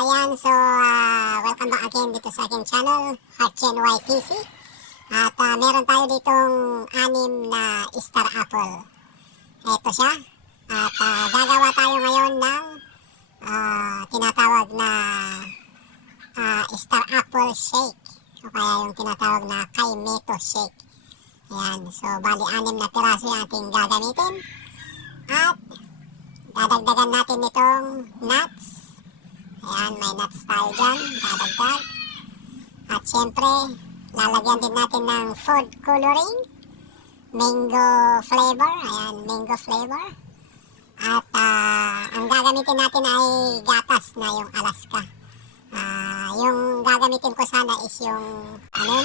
ayan, so ah, welcome back again dito sa aking channel, Heartchen YTC. At ah, meron tayo ditong anim na star apple. Ito siya. At ah, gagawa tayo ngayon ng ah, tinatawag na ah, star apple shake. O kaya yung tinatawag na kaimeto shake. Ayan, so bali anim na piraso yung ating gagamitin. At dadagdagan natin itong nuts. Ayan, may nuts tayo dyan. Dadagdag. At syempre, lalagyan din natin ng food coloring. Mango flavor. Ayan, mango flavor. At ah, ang gagamitin natin ay gatas na yung Alaska. Ah, yung gagamitin ko sana is yung ano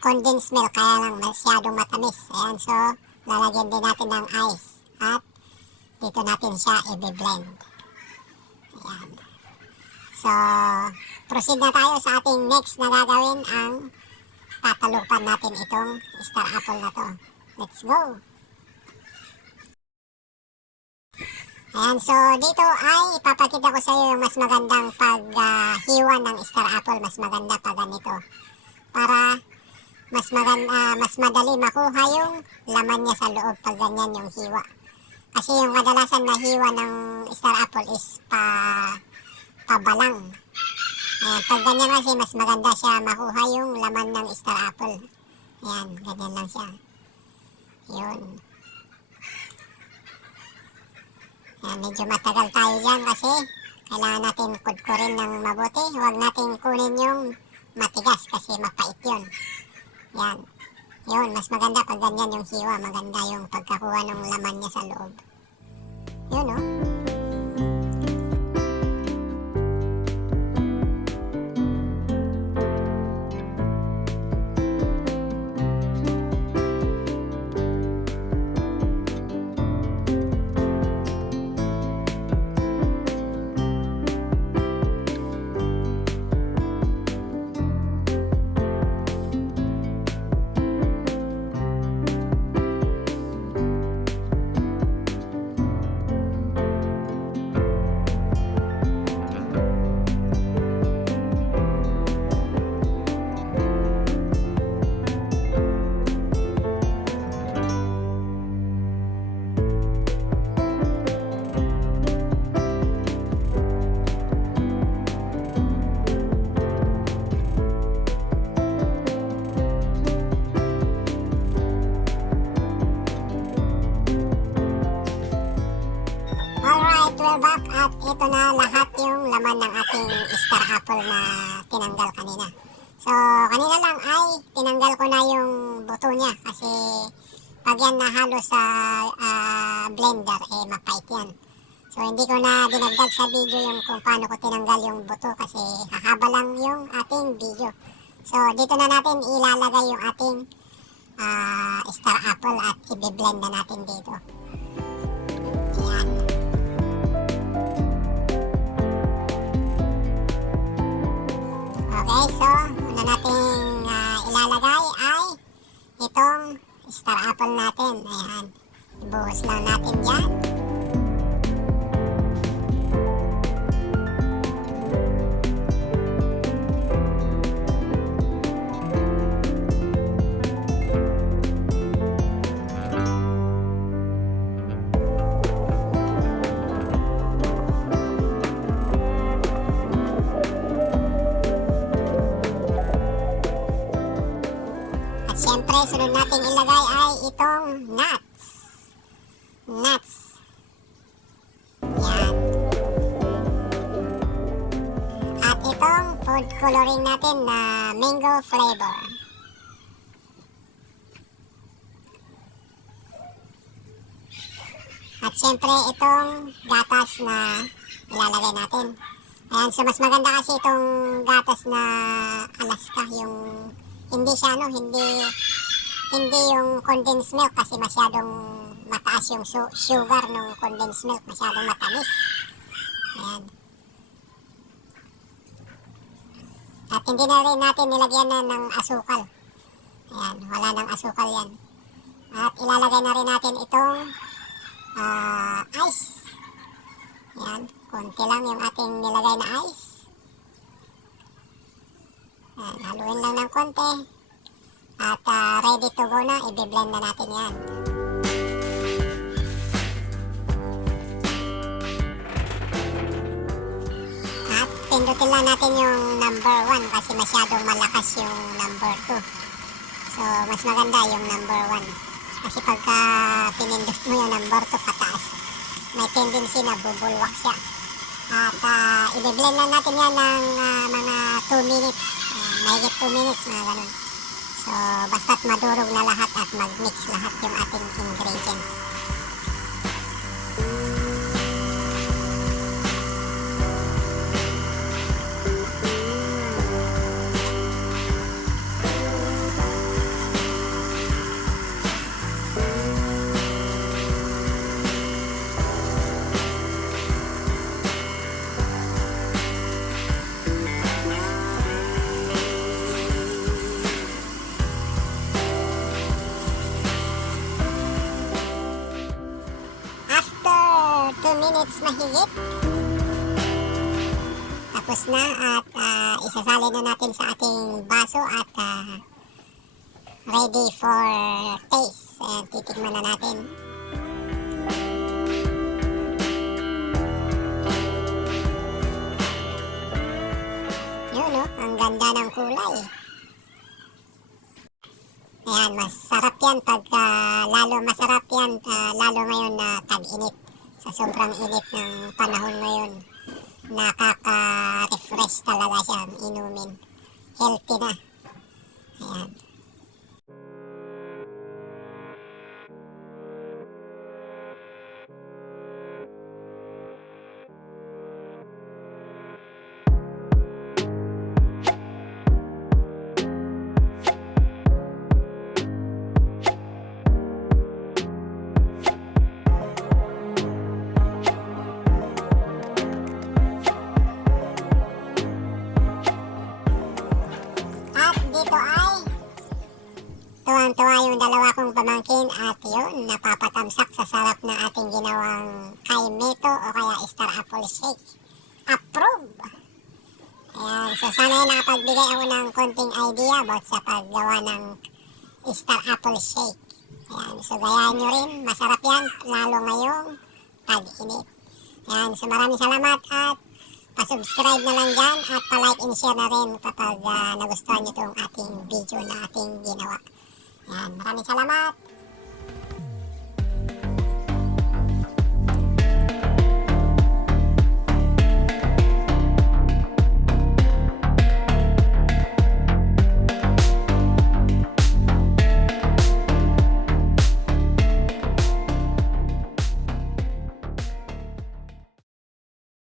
condensed milk kaya lang masyadong matamis. Ayan, so lalagyan din natin ng ice. At dito natin siya i-blend. Ayan. So, proceed na tayo sa ating next na gagawin ang tatalupan natin itong star apple na to. Let's go! Ayan, so dito ay ipapakita ko sa iyo yung mas magandang paghiwa ng star apple. Mas maganda pa ganito. Para mas maganda, mas madali makuha yung laman niya sa loob pag ganyan yung hiwa. Kasi yung kadalasan na hiwa ng star apple is pa pabalang. Ayan, pag ganyan kasi mas maganda siya makuha yung laman ng star apple. Ayan, ganyan lang siya. Yun. Ayan, medyo matagal tayo dyan kasi kailangan natin kudkurin ng mabuti. Huwag natin kunin yung matigas kasi mapait yun. Yan. Yun, mas maganda pag ganyan yung hiwa. Maganda yung pagkakuha ng laman niya sa loob. Yun, oh. Ito na lahat yung laman ng ating star apple na tinanggal kanina. So, kanina lang ay tinanggal ko na yung buto niya kasi pag yan nahalo sa ah, blender, eh mapait yan. So, hindi ko na dinagdag sa video yung kung paano ko tinanggal yung buto kasi hahaba lang yung ating video. So, dito na natin ilalagay yung ating ah, star apple at i-blend na natin dito. Ayan. Okay, so una nating ah, ilalagay ay itong star apple natin. Ayan. Ibuhos lang natin dyan. Nating ilagay ay itong nuts. Nuts. Yan. At itong food coloring natin na mango flavor. At syempre, itong gatas na ilalagay natin. Ayan, so mas maganda kasi itong gatas na Alaska, yung hindi siya ano, hindi hindi yung condensed milk kasi masyadong mataas yung su- sugar ng condensed milk, masyadong matamis. Ayan. At hindi na rin natin nilagyan na ng asukal. Ayan, wala ng asukal yan. At ilalagay na rin natin itong ah, ice. Ayan, konti lang yung ating nilagay na ice. Ayan, haluin lang ng konti. At ah, ready to go na. I-blend na natin yan. At pindutin lang natin yung number 1 kasi masyadong malakas yung number 2. So, mas maganda yung number 1. Kasi pagka pinindot mo yung number 2 pataas, may tendency na bubulwak siya. At uh, i-blend lang natin yan ng ah, mga 2 minutes. Uh, mahigit 2 minutes, mga ganun. So, basta't madurog na lahat at mag-mix lahat yung ating ingredients. Minutes mahigit, tapos na at ah, isasali na natin sa ating baso at ah, ready for taste. Ayan, titikman na natin. Yun no, ang ganda ng kulay. Ayan, masarap yan pagka lalo masarap yan ah, lalo ngayon na tag-init sa sobrang init ng panahon ngayon. Nakaka-refresh talaga siyang inumin. Healthy na. Ayan. Yung dalawa kong pamangkin at yun, napapatamsak sa sarap na ating ginawang kaimeto o kaya star apple shake. Approve! Ayan, so sana ay nakapagbigay ako ng konting idea about sa paggawa ng star apple shake. Ayan, so gayaan nyo rin, masarap yan, lalo ngayong tag-init. Ayan, so maraming salamat at pa-subscribe na lang dyan at pa-like and share na rin kapag ah, nagustuhan nyo itong ating video na ating ginawa. Yan, maraming salamat.